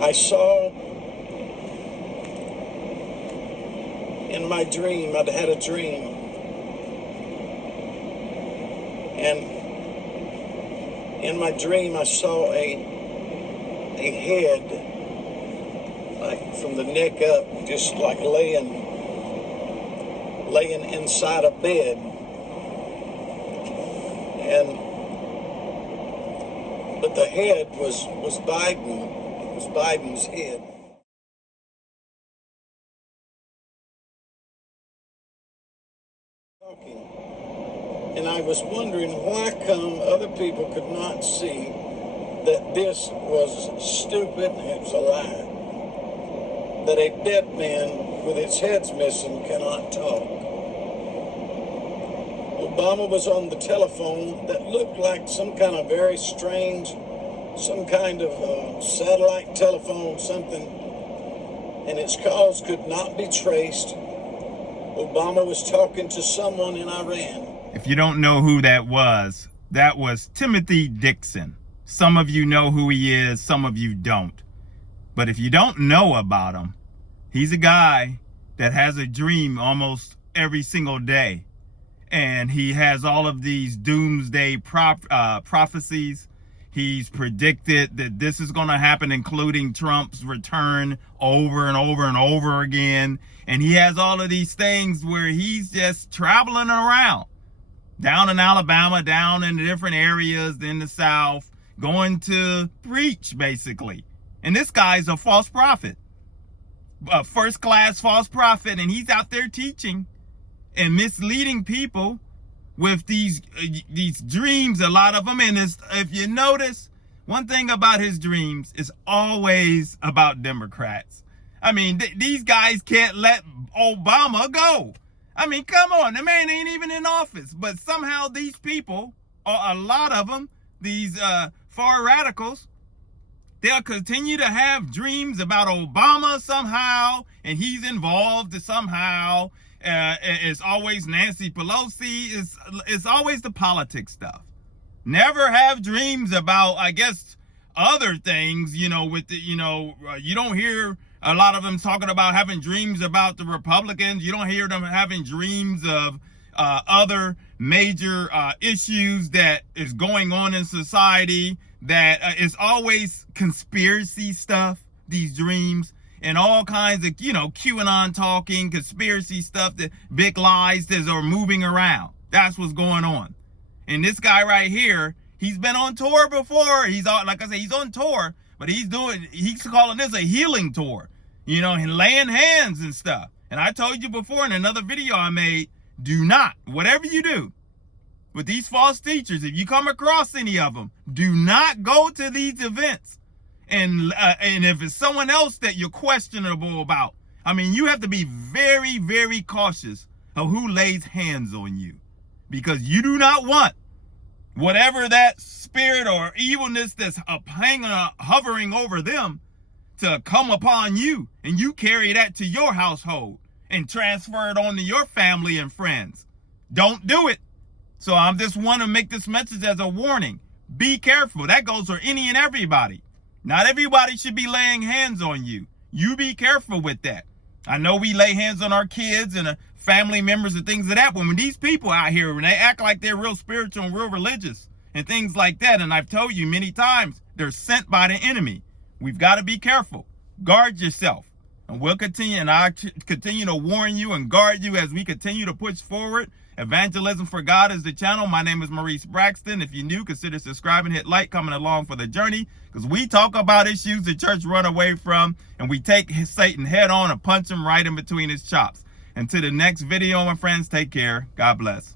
I saw in my dream, I'd had a dream, and in my dream I saw a head, like from the neck up, just like laying inside a bed, but the head was Biden. It was Biden's head. Talking. And I was wondering why come other people could not see that this was stupid and it was a lie. That a dead man with his head's missing cannot talk. Obama was on the telephone that looked like some kind of very strange, some kind of satellite telephone, something, and its cause could not be traced. Obama was talking to someone in Iran. If you don't know who that was Timothy Dixon. Some of you know who he is, some of you don't. But if you don't know about him, he's a guy that has a dream almost every single day. And he has all of these doomsday prophecies. He's predicted that this is going to happen, including Trump's return over and over and over again. And he has all of these things where he's just traveling around down in Alabama, down in the different areas in the South, going to preach, basically. And this guy's a false prophet, a first-class false prophet, and he's out there teaching and misleading people with these dreams, a lot of them. And if you notice, one thing about his dreams is always about Democrats. I mean, these guys can't let Obama go. I mean, come on, the man ain't even in office. But somehow these people, or a lot of them, these far radicals, they'll continue to have dreams about Obama somehow, and he's involved somehow. It's always Nancy Pelosi. It's always the politics stuff. Never have dreams about, I guess, other things, you know, with the, you don't hear a lot of them talking about having dreams about the Republicans. You don't hear them having dreams of other major issues that is going on in society. That is always conspiracy stuff, these dreams. And all kinds of, QAnon talking, conspiracy stuff, that big lies that are moving around. That's what's going on. And this guy right here, he's been on tour before. He's on, like I said, he's on tour, but he's calling this a healing tour, and laying hands and stuff. And I told you before in another video I made, do not, whatever you do with these false teachers, if you come across any of them, do not go to these events. And if it's someone else that you're questionable about, I mean, you have to be very, very cautious of who lays hands on you, because you do not want whatever that spirit or evilness that's hovering over them to come upon you, and you carry that to your household and transfer it on to your family and friends. Don't do it. So I just want to make this message as a warning. Be careful. That goes for any and everybody. Not everybody should be laying hands on you. You be careful with that. I know we lay hands on our kids and family members and things of that. But when these people out here, when they act like they're real spiritual and real religious and things like that, and I've told you many times, they're sent by the enemy. We've got to be careful. Guard yourself. And we'll continue, and I'll continue to warn you and guard you as we continue to push forward. Evangelism for God is the channel. My name is Maurice Braxton. If you're new, consider subscribing, hit like, coming along for the journey, because we talk about issues the church run away from, and we take Satan head on and punch him right in between his chops. Until the next video, my friends, take care. God bless.